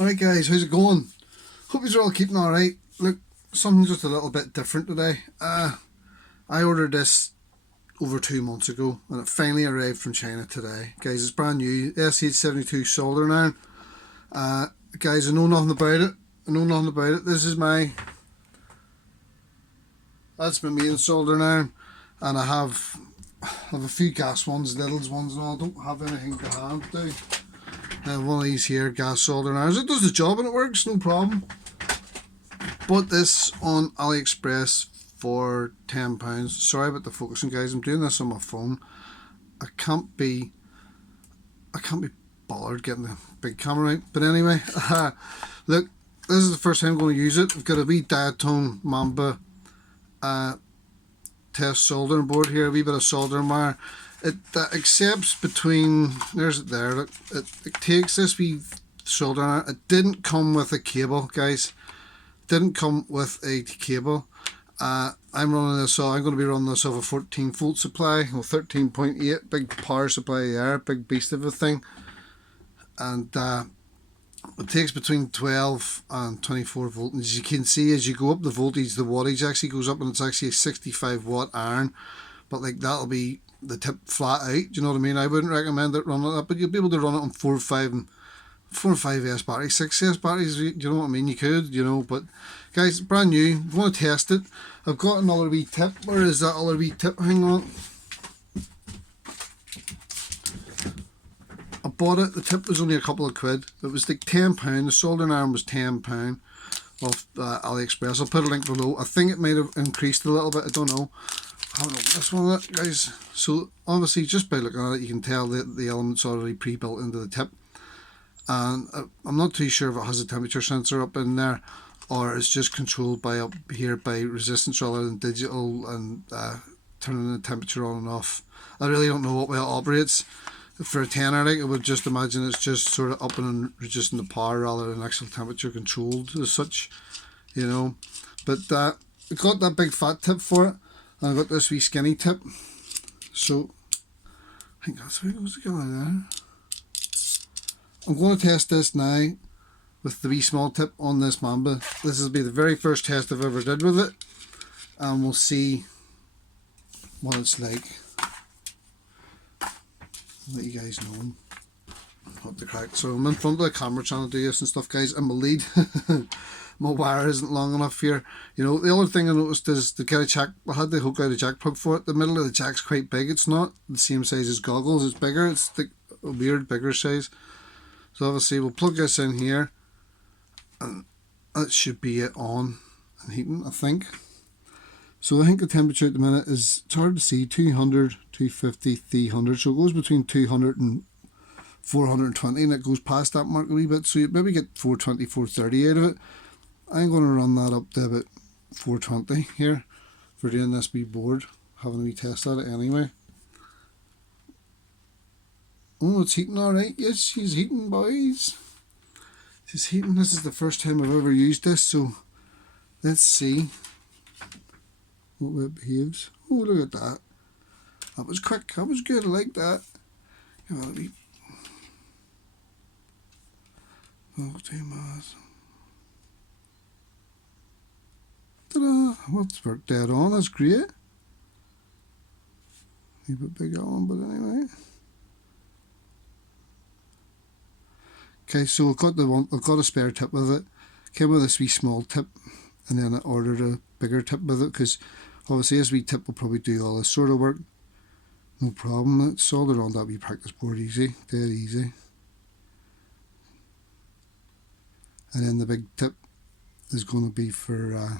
Alright guys, how's it going? Hope you're all keeping alright. Look, something just a little bit different today. I ordered this over 2 months ago and it finally arrived from China today. Guys, it's brand new, SH72 soldering iron. Guys, I know nothing about it. This is that's my main soldering iron, and I have a few gas ones, little ones and all. I don't have anything to hand do. One of these here gas soldering irons. It does the job and it works, no problem. Bought this on AliExpress for £10. Sorry about the focusing, guys. I'm doing this on my phone. I can't be bothered getting the big camera out. But anyway, look, this is the first time I'm going to use it. I've got a wee diatone Mamba test soldering board here, a wee bit of soldering wire. It accepts between, there's it there, look, it takes this wee soldering iron. It didn't come with a cable, guys. Didn't come with a cable. I'm running this, so I'm going to be running this off a 14 volt supply, well 13.8, big power supply there, big beast of a thing. And it takes between 12 and 24 volt. And as you can see, as you go up the voltage, the wattage actually goes up, and it's actually a 65 watt iron. But like, that'll be the tip flat out, do you know what I mean? I wouldn't recommend it running that, but you'll be able to run it on 4 or 5S batteries, 6S batteries, do you know what I mean? You could, you know, but guys, brand new, if you want to test it, I've got another wee tip. Where is that other wee tip? Hang on. I bought it, the tip was only a couple of quid. It was like £10, the soldering iron was £10 off AliExpress. I'll put a link below. I think it might have increased a little bit, I don't know. I don't know this one, guys. So obviously, just by looking at it, you can tell that the element's already pre-built into the tip. And I'm not too sure if it has a temperature sensor up in there, or it's just controlled by up here by resistance rather than digital, and turning the temperature on and off. I really don't know what way it operates. For a tenner, like, I would just imagine it's just sort of up and reducing the power rather than actual temperature controlled as such, you know. But I got that big fat tip for it, and I got this wee skinny tip. So I think that's how it goes together there. I'm going to test this now with the wee small tip on this Mamba. This will be the very first test I've ever did with it, and we'll see what it's like. I'll let you guys know what the crack. So I'm in front of the camera trying to do this and stuff, guys, and my lead my wire isn't long enough here. You know, the other thing I noticed is to get a jack, I had to hook out a jack plug for it. The middle of the jack's quite big. It's not the same size as goggles, it's bigger. It's like a weird bigger size. So obviously we'll plug this in here, and that should be it on and heating, I think. So I think the temperature at the minute is, it's hard to see, 200, 250, 300. So it goes between 200 and 420, and it goes past that mark a wee bit. So you maybe get 420, 430 out of it. I'm going to run that up to about 420 here for doing this wee board, having a wee test at it anyway. Oh, it's heating alright. Yes, she's heating, boys. She's heating. This is the first time I've ever used this, so let's see what way it behaves. Oh, look at that. That was quick. That was good. I like that. Give it a wee. Oh, too much. Ta-da! What's worked dead on? That's great. A bit bigger one, but anyway. Okay, so I've got a spare tip with it. Came with this wee small tip, and then I ordered a bigger tip with it, because obviously this wee tip will probably do all this sort of work. No problem. It's soldered on that wee practice board easy, dead easy. And then the big tip is going to be for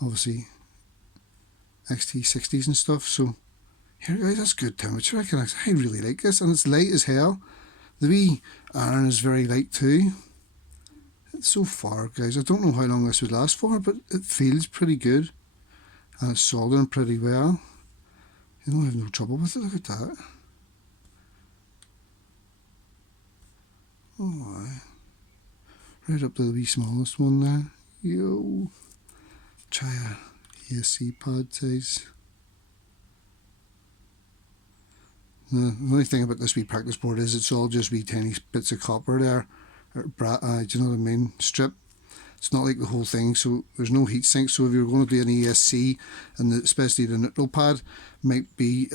obviously XT60s and stuff. So here, guys, that's good temperature. I really like this, and it's light as hell. The wee iron is very light too. It's so far, guys, I don't know how long this would last for, but it feels pretty good, and it's soldering pretty well. You know, I have no trouble with it. Look at that. Oh, right up to the wee smallest one there. Yo, try a ESC pad size. The only thing about this wee practice board is it's all just wee tiny bits of copper there, do you know what I mean, strip. It's not like the whole thing, so there's no heat sink. So if you're going to do an ESC, and especially the neutral pad might be,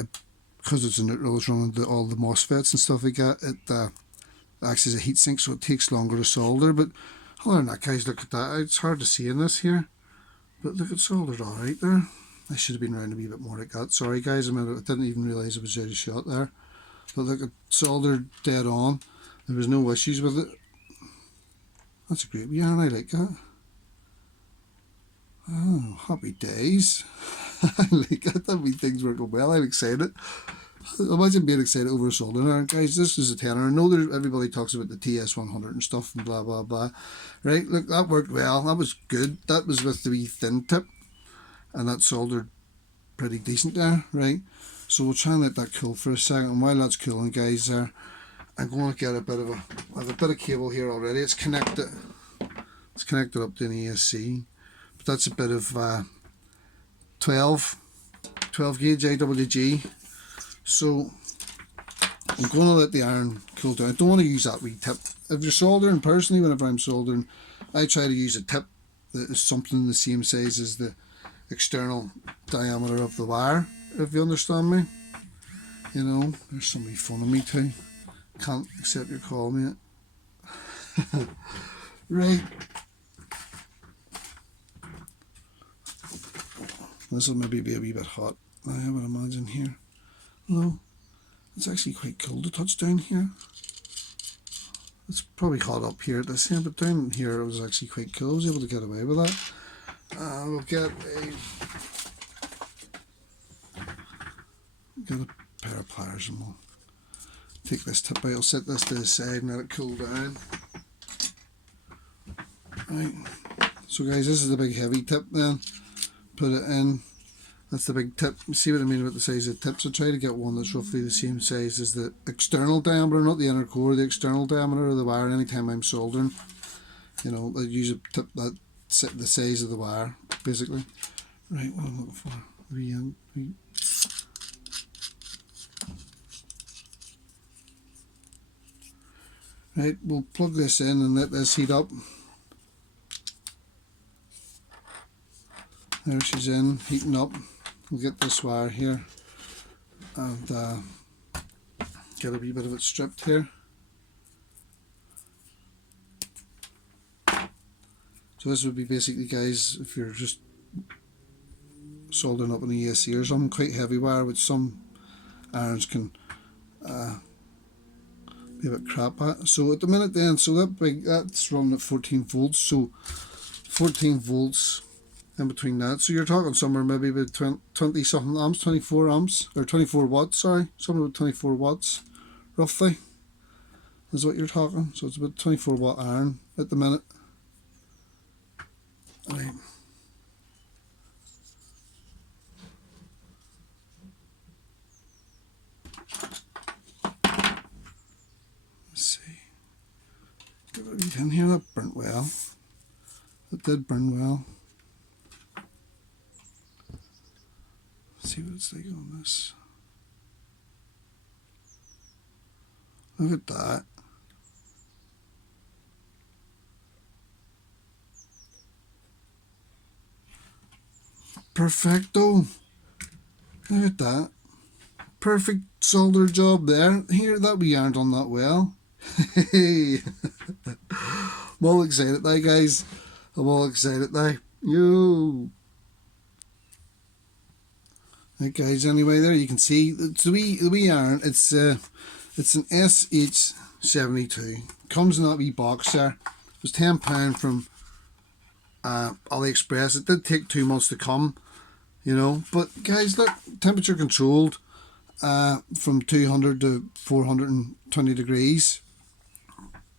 because it's a neutral, it's running all the MOSFETs and stuff like that, it acts as a heat sink, so it takes longer to solder. But other than that, guys, look at that. It's hard to see in this here, but look, it's soldered all right there. I should have been around a wee bit more like that. Sorry guys, I didn't even realise it was out of shot there. But look, it soldered dead on. There was no issues with it. That's a great wee yarn, I like that. Oh, happy days. I like that. That wee thing's working well. I'm excited. Imagine being excited over a soldering iron, guys. This is a tenner. I know everybody talks about the TS100 and stuff and blah blah blah. Right, look, that worked well. That was good. That was with the wee thin tip, and that soldered pretty decent there, right? So we'll try and let that cool for a second. And while that's cooling, guys, there, I'm going to get a bit of I have a bit of cable here already. It's connected. It's connected up to an ESC, but that's a bit of 12 gauge AWG. So I'm going to let the iron cool down. I don't want to use that wee tip. If you're soldering, personally, whenever I'm soldering, I try to use a tip that is something the same size as the external diameter of the wire, if you understand me. You know, there's somebody phoning me too. Can't accept your call, mate. Right. This will maybe be a wee bit hot, I would imagine here. No, it's actually quite cold to touch down here. It's probably hot up here at this end, but down here it was actually quite cool. I was able to get away with that. We'll get a pair of pliers and we'll take this tip out. I'll set this to the side and let it cool down. Right, so guys, this is the big heavy tip then. Put it in. That's the big tip. You see what I mean about the size of tips? I try to get one that's roughly the same size as the external diameter, not the inner core, the external diameter of the wire. Anytime I'm soldering, you know, I use a tip that the size of the wire, basically. Right, what I'm looking for. Right, we'll plug this in and let this heat up. There she's in, heating up. We'll get this wire here and get a wee bit of it stripped here. So this would be basically, guys, if you're just soldering up an ESC or something, quite heavy wire, which some irons can be a bit crap at. So at the minute then, so that's running at 14 volts, so 14 volts in between that, so you're talking somewhere maybe about 20 something amps, 24 amps, or 24 watts, sorry, somewhere about 24 watts roughly is what you're talking. So it's about 24 watt iron at the minute. Right. Let's see, get a wee in here. That burnt well. It did burn well. See what it's like on this. Look at that. Perfecto. Look at that. Perfect solder job there. Here, that we aren't on that well. Hey. I'm all excited now, guys. I'm all excited now. Yo. Right, guys, anyway, there you can see it's the wee iron. It's an SH72. Comes in that wee box there. It was £10 from AliExpress. It did take 2 months to come, you know. But guys, look, temperature controlled from 200 to 420 degrees,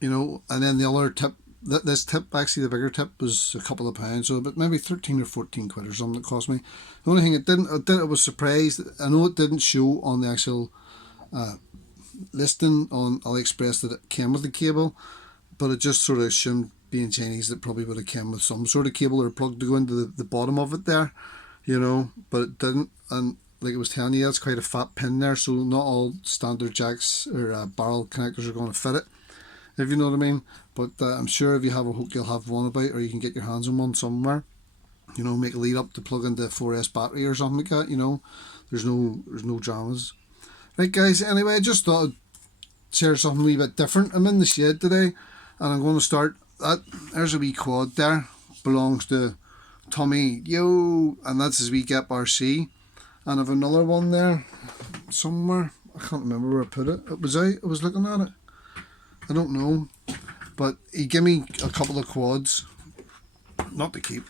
you know. And then the other tip, this tip, actually the bigger tip, was a couple of pounds, so about maybe 13 or 14 quid or something it cost me. The only thing I was surprised, I know it didn't show on the actual listing on AliExpress that it came with the cable, but it just sort of assumed, being Chinese, that probably would have came with some sort of cable or plug to go into the bottom of it there, you know, but it didn't. And like I was telling you, that's quite a fat pin there, so not all standard jacks or barrel connectors are going to fit it, if you know what I mean. but I'm sure if you have a hook you'll have one about, or you can get your hands on one somewhere. You know, make a lead up to plug into a 4S battery or something like that. You know, there's no dramas. Right, guys. Anyway, I just thought I'd share something a wee bit different. I'm in the shed today, and I'm going to start that. There's a wee quad there, belongs to Tommy, yo, and that's his wee Gap RC. And I've another one there somewhere. I can't remember where I put it. It was out. I was looking at it. I don't know, but he gave me a couple of quads, not to keep.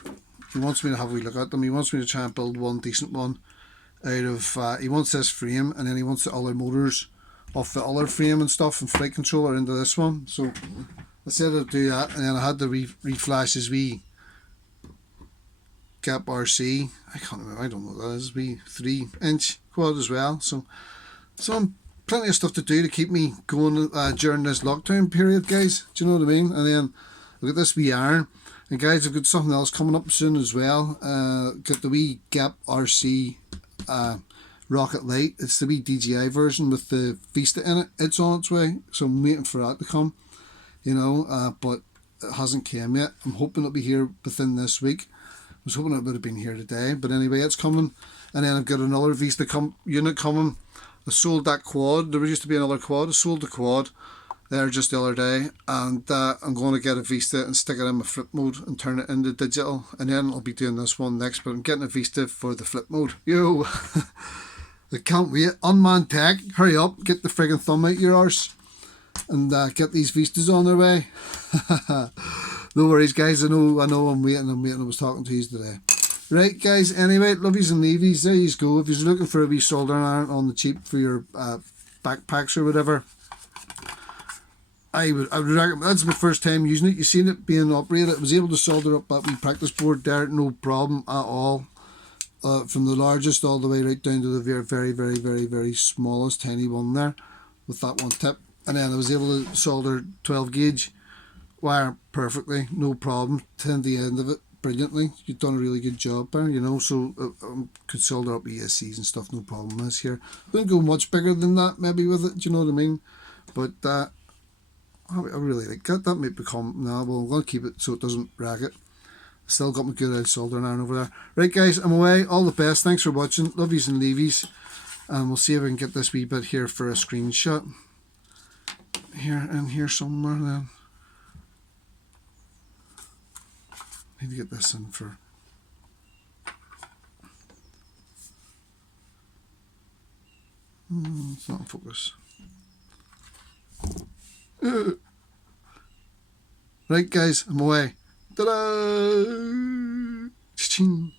He wants me to have a wee look at them. He wants me to try and build one decent one out of. He wants this frame, and then he wants the other motors off the other frame and stuff, and flight controller into this one. So I said I'd do that, and then I had to reflash his wee Gap RC. I can't remember. I don't know what that is. Wee 3-inch quad as well. So plenty of stuff to do to keep me going during this lockdown period, guys. Do you know what I mean? And then I've got this wee iron. And guys, I've got something else coming up soon as well. Got the wee Gap RC Rocket Light. It's the wee DJI version with the Vista in it. It's on its way, so I'm waiting for that to come. You know, but it hasn't came yet. I'm hoping it'll be here within this week. I was hoping it would have been here today, but anyway, it's coming. And then I've got another Vista unit coming. I sold that quad. There used to be another quad. I sold the quad there just the other day, and I'm going to get a Vista and stick it in my flip mode and turn it into digital, and then I'll be doing this one next, but I'm getting a Vista for the flip mode. Yo, I can't wait. Unmanned Tech, hurry up, get the friggin' thumb out your arse and get these Vistas on their way. No worries, guys. I know I'm waiting. I was talking to you today. Right, guys, anyway, lovies and leavies, there you go. If you're looking for a wee soldering iron on the cheap for your backpacks or whatever, I would recommend. That's my first time using it. You seen it being operated. I was able to solder up that wee practice board there, no problem at all. From the largest all the way right down to the very smallest tiny one there with that one tip. And then I was able to solder 12 gauge wire perfectly, no problem, to the end of it brilliantly. You've done a really good job there, you know, so could solder up ESCs and stuff, no problem. This here, wouldn't go much bigger than that maybe with it, do you know what I mean? But I really like that. That might become, no, well, I'm going to keep it so it doesn't rack it. Still got my good old soldering iron over there. Right, guys, I'm away. All the best. Thanks for watching. Lovies and leavies. And we'll see if I can get this wee bit here for a screenshot. Here and here somewhere then. Need to get this in for. It's not in focus. Right, guys, I'm away. Ta-da! Cha-ching!